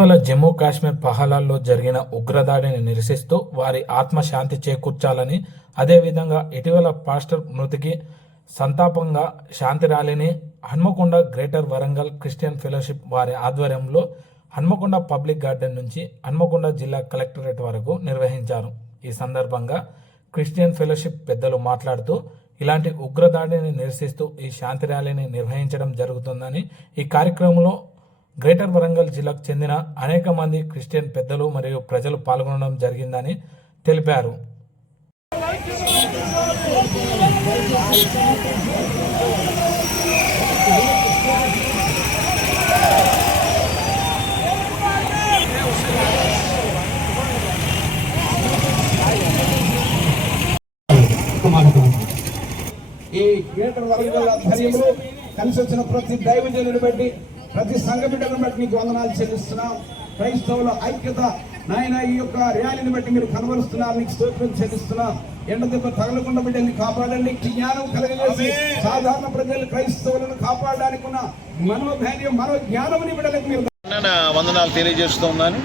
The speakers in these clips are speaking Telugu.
ఇటీవల జమ్మూ కాశ్మీర్ పహలాల్లో జరిగిన ఉగ్రదాడిని నిరసిస్తూ వారి ఆత్మశాంతి చేకూర్చాలని, అదేవిధంగా ఇటీవల పాస్టర్ మృతికి సంతాపంగా శాంతి ర్యాలీని Hanamkonda greater Warangal Christian fellowship వారి ఆధ్వర్యంలో హన్మకొండ పబ్లిక్ గార్డెన్ నుంచి హన్మకొండ జిల్లా కలెక్టరేట్ వరకు నిర్వహించారు. ఈ సందర్భంగా క్రిస్టియన్ ఫెలోషిప్ పెద్దలు మాట్లాడుతూ ఇలాంటి ఉగ్రదాడిని నిరసిస్తూ ఈ శాంతి ర్యాలీని నిర్వహించడం జరుగుతుందని, ఈ కార్యక్రమంలో గ్రేటర్ వరంగల్ జిల్లాకు చెందిన అనేక మంది క్రిస్టియన్ పెద్దలు మరియు ప్రజలు పాల్గొనడం జరిగిందని తెలిపారు. ఈ గ్రేటర్ వరంగల్ ఆధ్వర్యంలో కలిసి వచ్చిన ప్రతి దైవజనుని బట్టి, ప్రతి సంఘ బిడ్డను బట్టి మీకు వందనాలు చెల్లిస్తున్నాం. క్రైస్తవుల ఐక్యత నాయన ఈ యొక్క ర్యాలీని బట్టి మీరు కనబరుస్తున్నారు, నీకు స్తోత్రం చెల్లిస్తున్నాం. ఎండ దెబ్బ తగలకుండా బిడ్డల్ని కాపాడండి, జ్ఞానం కలగజేసి సాధారణ ప్రజలు క్రైస్తవులను కాపాడడానికి ఉన్న మనోధైర్యం మనోజ్ఞానముని బిడ్డలకు మీరు వందనాలు తెలియజేస్తూ ఉన్నాను.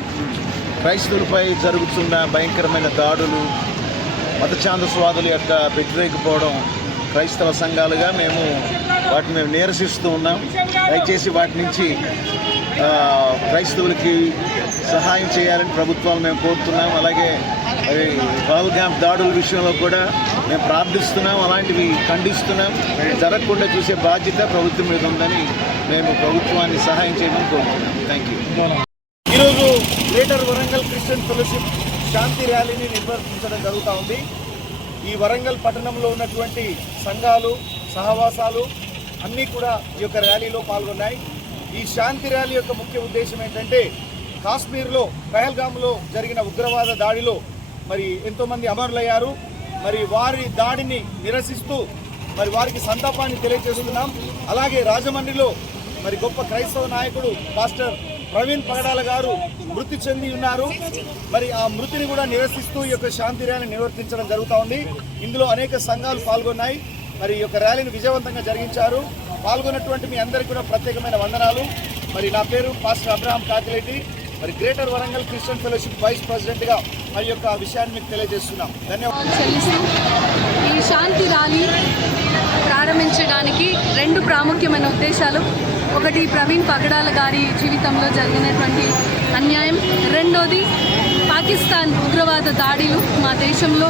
క్రైస్తవులపై జరుగుతున్న భయంకరమైన దాడులు, మత ఛాందస్వాదుల యొక్క వ్యతిరేకపోవడం క్రైస్తవ సంఘాలుగా వాటిని నిరసిస్తూ ఉన్నాం. దయచేసి వాటి నుంచి క్రైస్తవులకి సహాయం చేయాలని ప్రభుత్వాలు మేము కోరుతున్నాం. అలాగే పహల్గామ్ దాడుల విషయంలో కూడా మేము ప్రార్థిస్తున్నాం, అలాంటివి ఖండిస్తున్నాం. జరగకుండా చూసే బాధ్యత ప్రభుత్వం మీద ఉందని మేము ప్రభుత్వాన్ని సహాయం చేయమని కోరుతున్నాం. Thank you. ఈరోజు గ్రేటర్ వరంగల్ క్రిస్టియన్ ఫెలోషిప్ శాంతి ర్యాలీని నిర్వహించడం జరుగుతూ ఉంది. ఈ వరంగల్ పట్టణంలో ఉన్నటువంటి సంఘాలు, సహవాసాలు అన్నీ కూడా ఈ యొక్క ర్యాలీలో పాల్గొన్నాయి. ఈ శాంతి ర్యాలీ యొక్క ముఖ్య ఉద్దేశం ఏంటంటే, కాశ్మీర్లో పహల్గామ్లో జరిగిన ఉగ్రవాద దాడిలో మరి ఎంతోమంది అమరులయ్యారు. మరి వారి దాడిని నిరసిస్తూ మరి వారికి సంతాపాన్ని తెలియజేస్తున్నాం. అలాగే రాజమండ్రిలో మరి గొప్ప క్రైస్తవ నాయకుడు పాస్టర్ ప్రవీణ్ పగడాల గారు మృతి చెంది ఉన్నారు. మరి ఆ మృతిని కూడా నిరసిస్తూ ఈ యొక్క శాంతి ర్యాలీని నిర్వర్తించడం జరుగుతూ ఉంది. ఇందులో అనేక సంఘాలు పాల్గొన్నాయి. మరి ఈ యొక్క ర్యాలీని విజయవంతంగా జరిగించారు. పాల్గొన్నటువంటి మీ అందరికీ కూడా ప్రత్యేకమైన వందనాలు. మరి నా పేరు పాస్టర్ అబ్రహాం కాకిరెడ్డి. మరి greater Warangal Christian fellowship vice ప్రెసిడెంట్గా మరి యొక్క విషయాన్ని మీకు తెలియజేస్తున్నాం. ధన్యవాదాలు. ఈ శాంతి ర్యాలీ ప్రారంభించడానికి రెండు ప్రాముఖ్యమైన ఉద్దేశాలు. ఒకటి, ప్రవీణ్ పగడాల గారి జీవితంలో జరిగినటువంటి అన్యాయం. రెండోది, పాకిస్తాన్ ఉగ్రవాద దాడులు మన దేశంలో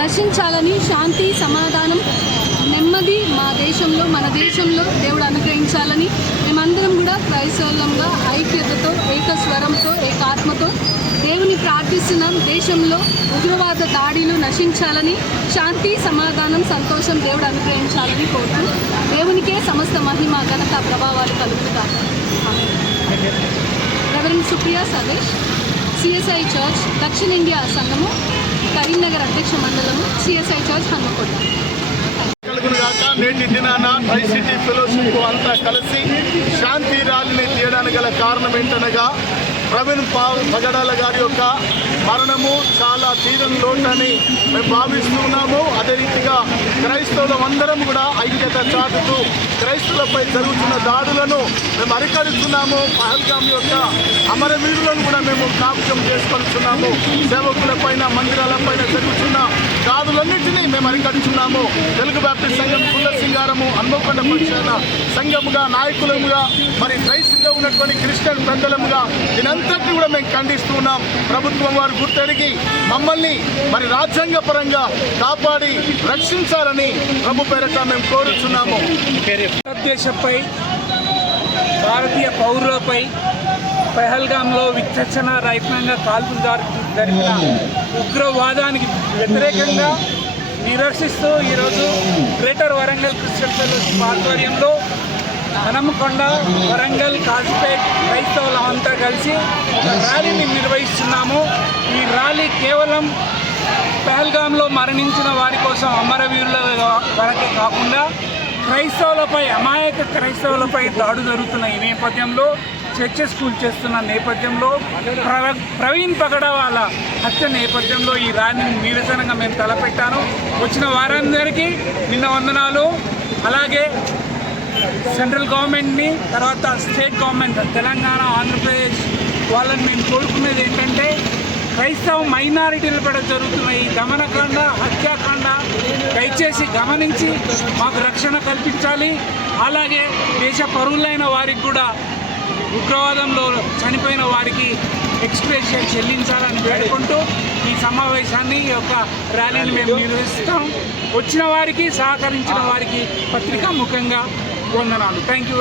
నశించాలని, శాంతి, సమాధానం, నెమ్మది మన దేశంలో దేవుడు అనుగ్రహించాలని మేమందరం కూడా క్రైస్తవులంగా ఐక్యతతో, ఏకస్వరంతో, ఏకాత్మతో దేవుని ప్రార్థిస్తున్నాం. దేశంలో ఉగ్రవాద దాడులు నశించాలని, శాంతి, సమాధానం, సంతోషం దేవుడు అనుగ్రహించాలని కోరుతూ దేవునికే సమస్త మహిమ, ఘనత, ప్రభావాలు కలుగుతాయి. రెవరెండ్ సుప్రియా సదేశ్, సిఎస్ఐ చర్చ్ దక్షిణ ఇండియా సంఘము, కరీంనగర్ అధ్యక్ష మండలము, సిఎస్ఐ చర్చ్ హన్మకొండ. నేటి దినాన ట్రైసిటీ ఫెలోషిప్ అంతా కలిసి శాంతి ర్యాలీని తీయడానికి గల కారణం ఏంటనగా, ప్రవీణ్ పగడాల గారి యొక్క మరణము చాలా తీరని లోటని మేము భావిస్తున్నాము. అదే రీతిగా క్రైస్తవులందరం కూడా ఐక్యత చాటుతూ క్రైస్తవులపై జరుగుతున్న దాడులను మేము అరికడుతున్నాము. పహల్గామ్ యొక్క అమరవీరులను కూడా మేము జ్ఞాపకం చేసుకొస్తున్నాము. సేవకులపైన, మందిరాలపైన జరుగుతున్న దాడులన్నింటినీ మేము అరికడుతున్నాము. తెలుగు బ్యాప్టిస్ట్ సంఘం సింగారము హన్మకొండ పక్షాన సంఘముగా, నాయకులముగా, మరి క్రైస్తవులో ఉన్నటువంటి క్రిస్టియన్ పెద్దలముగా దీనంతటిని కూడా మేము ఖండిస్తున్నాం. ప్రభుత్వం వారు గుర్తెరిగి మమ్మల్ని మరి రాజ్యాంగ పరంగా కాపాడి రక్షించాలని ప్రభు పేరట మేము కోరుచున్నాము. భారతదేశంపై, భారతీయ పౌరులపై పహల్గామ్లో విచక్షణ రహితంగా కాల్పులు జరిపిన ఉగ్రవాదానికి వ్యతిరేకంగా నిరసిస్తూ ఈరోజు గ్రేటర్ వరంగల్ క్రిస్టియన్ ఫెలోషిప్ ఆధ్వర్యంలో హన్మకొండ, వరంగల్, కాజీపేట్ క్రైస్తవులంతా కలిసి ఒక ర్యాలీని నిర్వహిస్తున్నాము. ఈ ర్యాలీ కేవలం పహల్గామ్లో మరణించిన వారి కోసం, అమరవీరుల వరకే కాకుండా క్రైస్తవులపై, అమాయక క్రైస్తవులపై దాడు జరుగుతున్న ఈ నేపథ్యంలో, చర్చెస్ స్కూల్ చేస్తున్న నేపథ్యంలో, ప్రవీణ్ పగడాల హత్య నేపథ్యంలో ఈ ర్యాలీని నిరసనగా మేము తలపెట్టాను. వచ్చిన వారందరికీ నిన్న వందనాలు. అలాగే సెంట్రల్ గవర్నమెంట్ని, తర్వాత స్టేట్ గవర్నమెంట్ తెలంగాణ, ఆంధ్రప్రదేశ్ వాళ్ళని మేము కోరుకునేది ఏంటంటే క్రైస్తవ మైనారిటీల పట్ల జరుగుతున్న ఈ దమనకాండ, హత్యాకాండ దయచేసి గమనించి మాకు రక్షణ కల్పించాలి. అలాగే దేశ పౌరులైన వారికి కూడా ఉగ్రవాదంలో చనిపోయిన వారికి ఎక్స్‌గ్రేషియా చెల్లించాలని వేడుకుంటూ ఈ సమావేశాన్ని, ఈ యొక్క ర్యాలీని మేము నిర్వహిస్తాం. వచ్చిన వారికి, సహకరించిన వారికి పత్రికా ముఖంగా వందనాలు. Thank you.